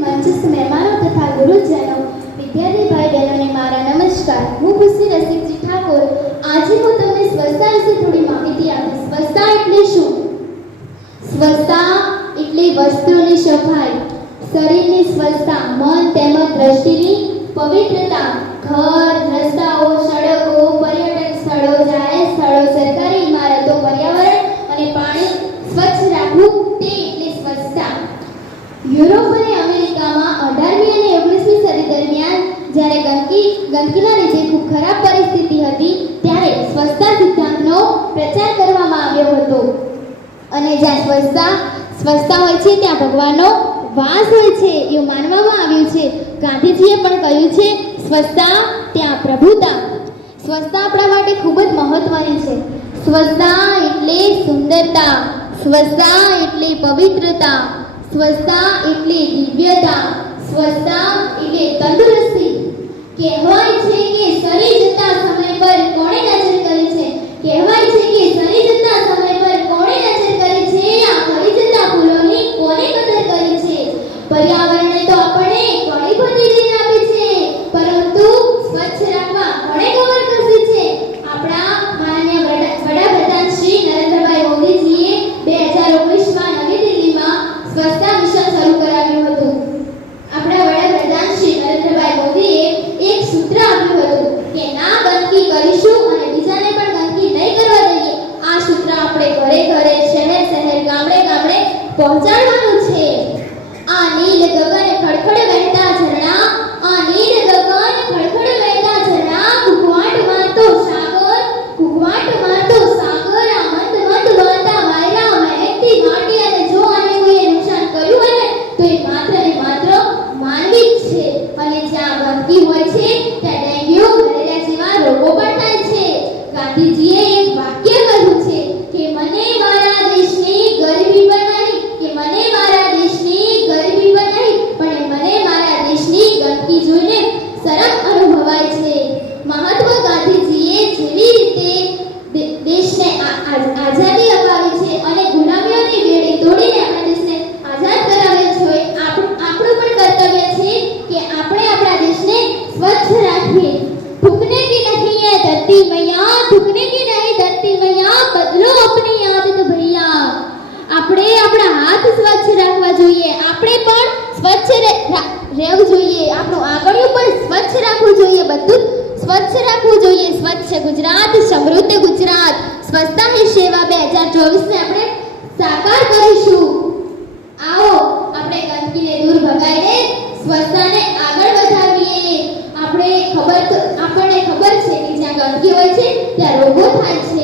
મંચસ્થ મહેમાનો તથા ગુરુજનો, વિદ્યાર્થી ભાઈ બહેનોને મારા નમસ્કાર. હું ખુશી રસિકજી ઠાકોર. આજે હું તમને સ્વચ્છતા વિશે થોડી માહિતી આપીશ. સ્વચ્છતા એટલે શું? સ્વચ્છતા એટલે વસ્તુની સફાઈ, શરીરની સ્વચ્છતા, મન તેમજ દ્રષ્ટિની પવિત્રતા, ઘર, રસ્તાઓ, સડકો, પર્યટન સ્થળો, જાહેર સ્થળો, સરકારી ઇમારતો, પર્યાવરણ અને પાણી સ્વચ્છ રાખવું તે એટલે સ્વચ્છતા. યુરોપ અને અમેરિકામાં 18મી અને 19મી સદી દરમિયાન જ્યારે ગંદકીના લીધે ખૂબ ખરાબ પરિસ્થિતિ હતી, ત્યારે સ્વચ્છતા સિદ્ધાંતનો પ્રચાર કરવામાં આવ્યો હતો. અને જ્યાં સ્વચ્છતા હોય છે ત્યાં ભગવાનનો વાસ હોય છે એવું માનવામાં આવ્યું છે. ગાંધીજીએ પણ કહ્યું છે, સ્વચ્છતા ત્યાં પ્રભુતા. સ્વચ્છતા આપણા માટે ખૂબ જ મહત્વની છે. સ્વચ્છતા એટલે સુંદરતા, સ્વચ્છતા એટલે પવિત્રતા, સ્વચ્છતા એટલે દિવ્યતા, સ્વચ્છતા એટલે તંદુરસ્તી. કહેવાય છે કે સરી જતા સમય પર કોણે નજર કરી છે? કહેવાય છે કે સરી જતા સમય પર કોણે નજર કરી છે? આ ખરી જતા ફૂલોની કોને કદર કરી છે? પર્યાવરણને તો આપણે ઘણી બધી રીત આપી છે, પરંતુ સ્વચ્છ રાખવા કોણે ખબર કસી છે? આપણા માનનીય વડાપ્રધાન શ્રી નરેન્દ્રભાઈ મોદીજીએ 2019માં નવી દિલ્હીમાં સ્વચ્છતા મિશન શરૂ કરાવ્યું હતું. આપણા વડાપ્રધાન શ્રી નરેન્દ્રભાઈ મોદીએ એક સૂત્ર આપ્યું હતું કે ના ગંદકી કરીશું અને બીજાને પણ ગંદકી નહીં કરવા દઈએ. આ સૂત્ર આપણે ઘરે ઘરે, શહેર શહેર, ગામડે ગામડે પહોંચાડવાનું છે. આ નીલ ગગન ખડખડ વહેતા ઝરણા, આ નીલ ગગન ખડખડ વહેતા ઝરણા, કુકવાટ મારતો સાગર, કુકવાટ મારતો સાગર, આ મંદ મંદ વહેતા વાયરા, મહેકતી માટી. અને જો આને કોઈએ નુકસાન કર્યું હોય ને તો એ માત્ર ને માત્ર માનવી જ છે. અને જ્યાં ગંદકી હોય છે ત્યાં ડેન્ગ્યુ, મલેરિયા જેવા રોગો પણ થાય છે. ગાંધીજીએ એક વાક્ય કહ્યું છે કે મને મારા દેશની ગરીબી પર નહીં, કે મને મારા દેશની ગરીબી પર નહીં, પણ મને મારા દેશની ગંદકી જોઈને શરમ અનુભવાય છે. મહાત્મા ગાંધીજીએ જેવી રીતે દેશને આઝાદી અપાવી છે અને ગુલામીઓની બેડી તોડીને આપણા દેશને આઝાદ કરાવ્યો છે, આપણું પણ કર્તવ્ય છે કે આપણે આપણા દેશને સ્વચ્છ રાખીએ. थूकने की नहीं है धरती मैया, थूकने की नहीं धरती मैया, बदलो अपनी आदत भैया. આપણે આપણા હાથ સ્વચ્છ રાખવા જોઈએ, આપણે પણ સ્વચ્છ રહેવું જોઈએ, આપણું આંગણિયું પણ સ્વચ્છ રાખવું જોઈએ, બધું સ્વચ્છ રાખવું જોઈએ. સ્વચ્છ ગુજરાત, સમૃદ્ધ ગુજરાત. સ્વચ્છતા હી સેવા 2024 ને આપણે સાકાર કરીશું. આવો આપણે ગંદકીને દૂર ભગાવીને સ્વચ્છતાને આગળ વધાવીએ. આપણને ખબર છે કે જ્યાં ગંદકી હોય છે ત્યાં રોગો થાય છે.